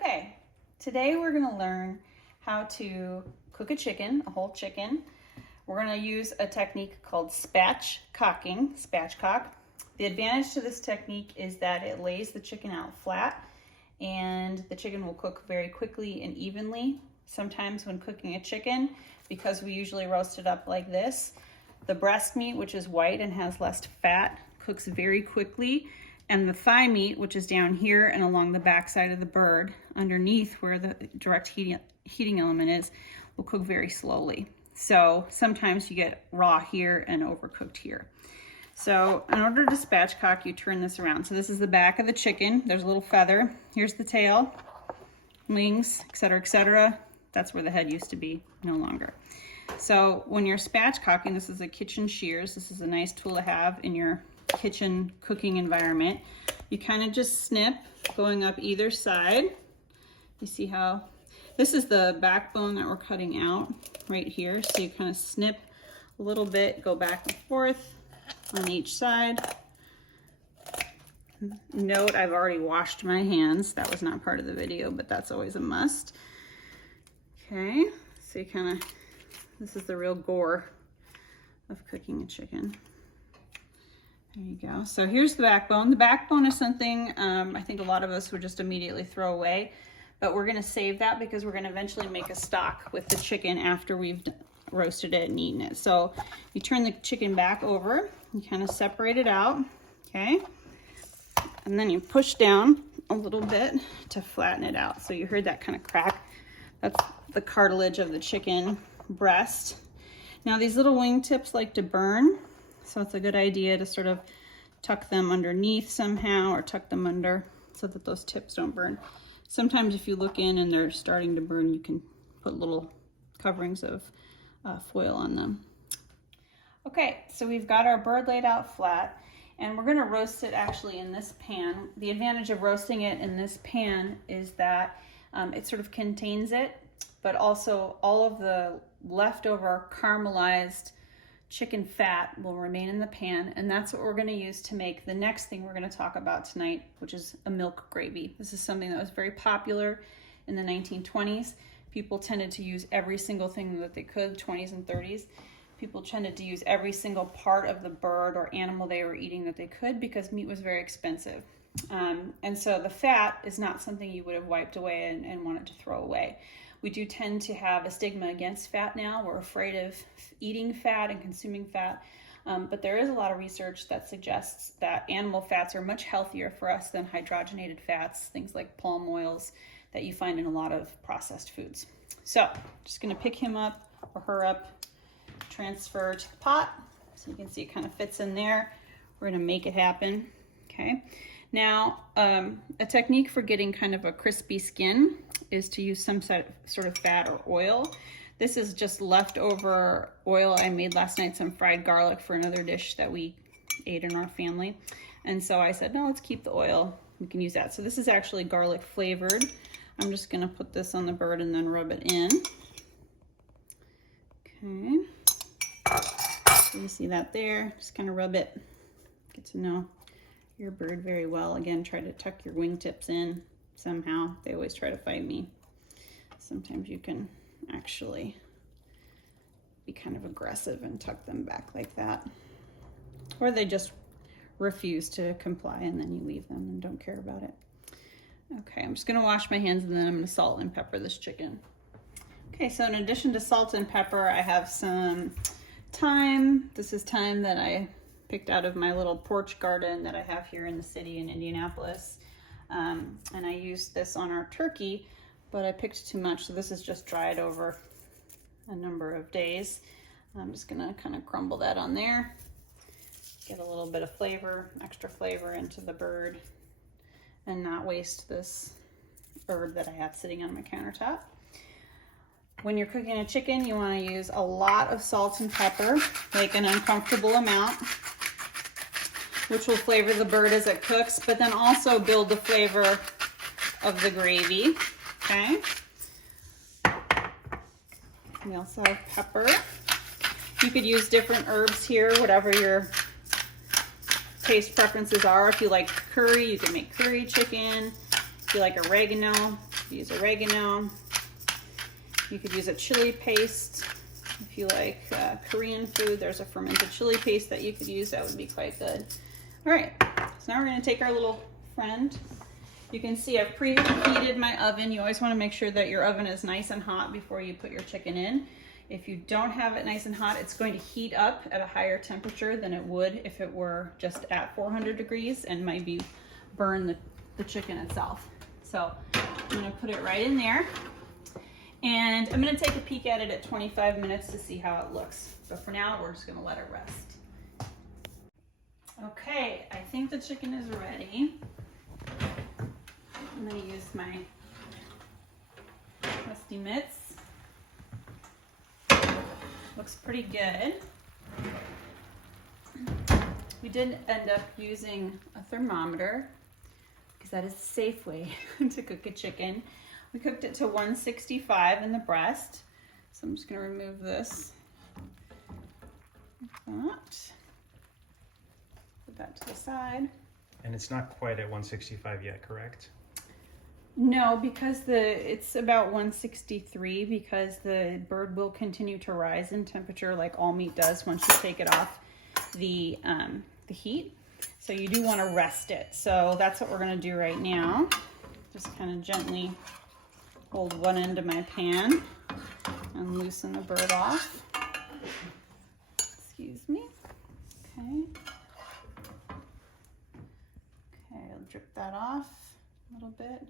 Okay, today we're going to learn how to cook a chicken, a whole chicken. We're going to use a technique called spatchcocking, spatchcock. The advantage to this technique is that it lays the chicken out flat and the chicken will cook very quickly and evenly. Sometimes when cooking a chicken, because we usually roast it up like this, the breast meat, which is white and has less fat, cooks very quickly. And the thigh meat, which is down here and along the back side of the bird, underneath where the direct heating element is, will cook very slowly. So sometimes you get raw here and overcooked here. So in order to spatchcock, you turn this around. So this is the back of the chicken. There's a little feather. Here's the tail, wings, etc., etc. That's where the head used to be, no longer. So when you're spatchcocking, this is a kitchen shears. This is a nice tool to have in your kitchen cooking environment. You kind of just snip going up either side. You see how this is the backbone that we're cutting out right here. So you kind of snip a little bit, go back and forth on each side. Note, I've already washed my hands. That was not part of the video, but that's always a must. Okay, so you kind of, this is the real gore of cooking a chicken. There you go. So here's the backbone. The backbone is something I think a lot of us would just immediately throw away, but we're going to save that because we're going to eventually make a stock with the chicken after we've roasted it and eaten it. So you turn the chicken back over, you kind of separate it out, okay? And then you push down a little bit to flatten it out. So you heard that kind of crack. That's the cartilage of the chicken breast. Now these little wing tips like to burn. So it's a good idea to sort of tuck them underneath somehow or tuck them under so that those tips don't burn. Sometimes if you look in and they're starting to burn, you can put little coverings of foil on them. Okay, so we've got our bird laid out flat and we're gonna roast it actually in this pan. The advantage of roasting it in this pan is that it sort of contains it, but also all of the leftover caramelized chicken fat will remain in the pan, and that's what we're going to use to make the next thing we're going to talk about tonight, which is a milk gravy. This is something that was very popular in the 1920s. People tended to use every single thing that they could, 20s and 30s. People tended to use every single part of the bird or animal they were eating that they could because meat was very expensive. And so the fat is not something you would have wiped away and wanted to throw away. We do tend to have a stigma against fat now. We're afraid of eating fat and consuming fat. But there is a lot of research that suggests that animal fats are much healthier for us than hydrogenated fats, things like palm oils that you find in a lot of processed foods. So just gonna pick him up or her up, transfer to the pot. So you can see it kind of fits in there. We're gonna make it happen, okay? Now, a technique for getting kind of a crispy skin is to use some sort of fat or oil. This is just leftover oil. I made last night some fried garlic for another dish that we ate in our family. And so I said, no, let's keep the oil. We can use that. So this is actually garlic flavored. I'm just gonna put this on the bird and then rub it in. Okay. So you see that there? Just kind of rub it. Get to know your bird very well. Again, try to tuck your wingtips in somehow. They always try to fight me. Sometimes you can actually be kind of aggressive and tuck them back like that. Or they just refuse to comply and then you leave them and don't care about it. Okay, I'm just gonna wash my hands and then I'm gonna salt and pepper this chicken. Okay, so in addition to salt and pepper, I have some thyme. This is thyme that I picked out of my little porch garden that I have here in the city in Indianapolis. And I used this on our turkey, but I picked too much, so this is just dried over a number of days. I'm just gonna kind of crumble that on there, get a little bit of flavor, extra flavor into the bird, and not waste this herb that I have sitting on my countertop. When you're cooking a chicken, you wanna use a lot of salt and pepper, like an uncomfortable amount, which will flavor the bird as it cooks, but then also build the flavor of the gravy, okay? We also have pepper. You could use different herbs here, whatever your taste preferences are. If you like curry, you can make curry chicken. If you like oregano, use oregano. You could use a chili paste. If you like Korean food, there's a fermented chili paste that you could use. That would be quite good. All right, so now we're gonna take our little friend. You can see I've preheated my oven. You always wanna make sure that your oven is nice and hot before you put your chicken in. If you don't have it nice and hot, it's going to heat up at a higher temperature than it would if it were just at 400 degrees and maybe burn the chicken itself. So I'm gonna put it right in there. And I'm gonna take a peek at it at 25 minutes to see how it looks. But for now, we're just gonna let it rest. Okay, I think the chicken is ready. I'm gonna use my trusty mitts. Looks pretty good. We did end up using a thermometer because that is a safe way to cook a chicken. We cooked it to 165 in the breast. So I'm just gonna remove this. Like that. Put that to the side. And it's not quite at 165 yet, correct? No, because it's about 163 because the bird will continue to rise in temperature like all meat does once you take it off the heat. So you do want to rest it. So that's what we're going to do right now. Just kind of gently hold one end of my pan and loosen the bird off. Excuse me. Okay. Okay, I'll drip that off a little bit.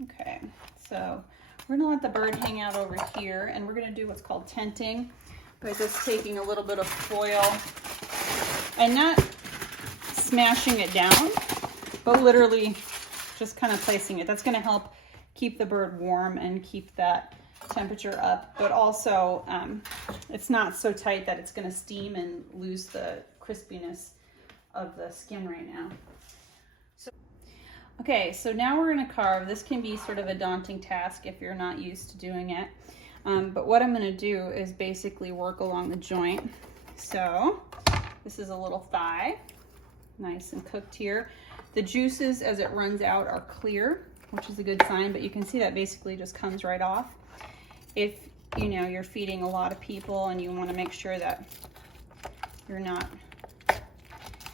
Okay, so we're gonna let the bird hang out over here and we're gonna do what's called tenting by just taking a little bit of foil and not smashing it down, but literally just kind of placing it. That's gonna help keep the bird warm and keep that temperature up, but also it's not so tight that it's gonna steam and lose the crispiness of the skin right now. Okay, so now we're gonna carve. This can be sort of a daunting task if you're not used to doing it. But what I'm gonna do is basically work along the joint. So this is a little thigh, nice and cooked here. The juices as it runs out are clear, which is a good sign, but you can see that basically just comes right off. If you know you're feeding a lot of people and you wanna make sure that you're not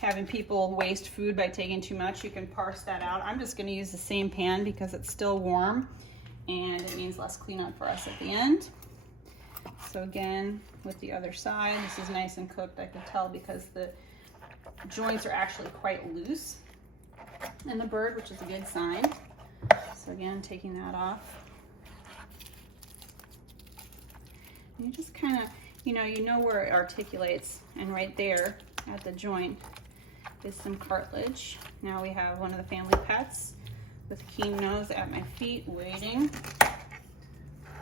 having people waste food by taking too much, you can parse that out. I'm just gonna use the same pan because it's still warm and it means less cleanup for us at the end. So again, with the other side, this is nice and cooked. I can tell because the joints are actually quite loose in the bird, which is a good sign. So again, taking that off. And you just kind of, you know where it articulates, and right there at the joint is some cartilage. Now we have one of the family pets with keen nose at my feet waiting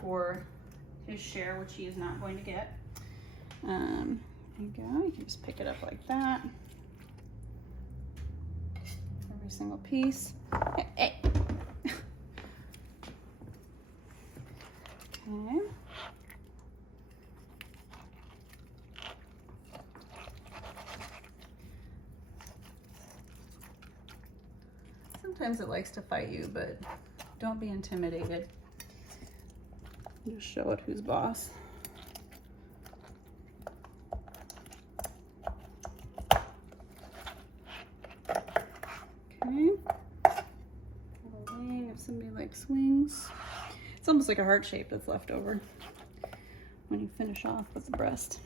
for his share, which he is not going to get. There you go, you can just pick it up like that. Every single piece. Hey. Okay. Sometimes it likes to fight you, but don't be intimidated. Just show it who's boss. Okay. A wing if somebody likes wings. It's almost like a heart shape that's left over when you finish off with the breast.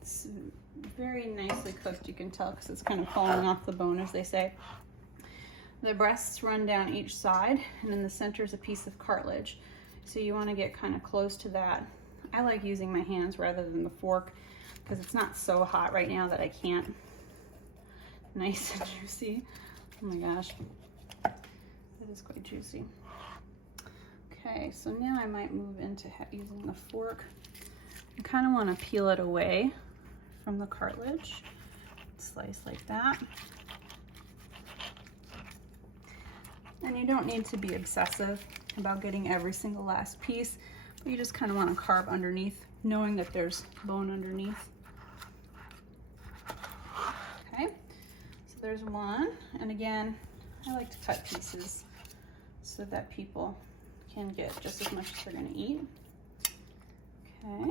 It's very nicely cooked, you can tell, because it's kind of falling off the bone, as they say. The breasts run down each side, and in the center is a piece of cartilage. So you want to get kind of close to that. I like using my hands rather than the fork because it's not so hot right now that I can't. Nice and juicy. Oh my gosh, that is quite juicy. Okay, so now I might move into using the fork. I kind of want to peel it away from the cartilage. Slice like that. And you don't need to be obsessive about getting every single last piece, You just kind of want to carve underneath, knowing that there's bone underneath. Okay, so there's one. And again, I like to cut pieces so that people can get just as much as they're going to eat. Okay,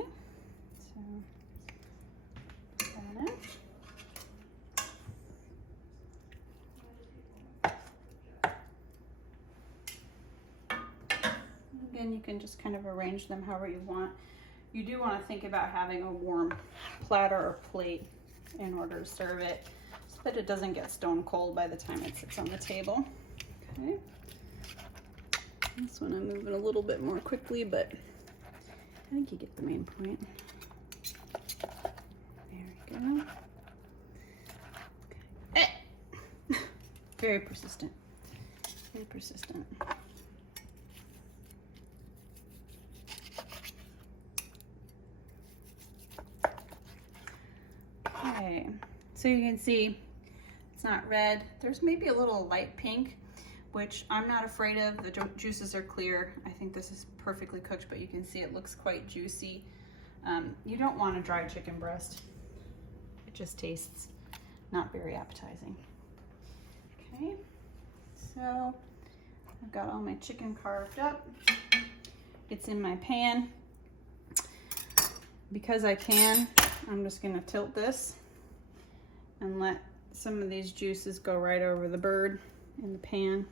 so put that in. Again, you can just kind of arrange them however you want. You do want to think about having a warm platter or plate in order to serve it so that it doesn't get stone cold by the time it sits on the table. Okay. This one I'm moving a little bit more quickly, but I think you get the main point. There we go. Okay. Very persistent. Very persistent. Okay, so you can see it's not red. There's maybe a little light pink, which I'm not afraid of. The juices are clear. I think this is perfectly cooked, but you can see it looks quite juicy. You don't want a dry chicken breast. It just tastes not very appetizing. Okay, so I've got all my chicken carved up. It's in my pan. Because I can, I'm just gonna tilt this and let some of these juices go right over the bird in the pan.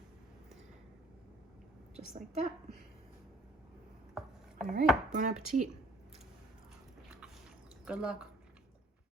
Just like that. All right, bon appetit. Good luck.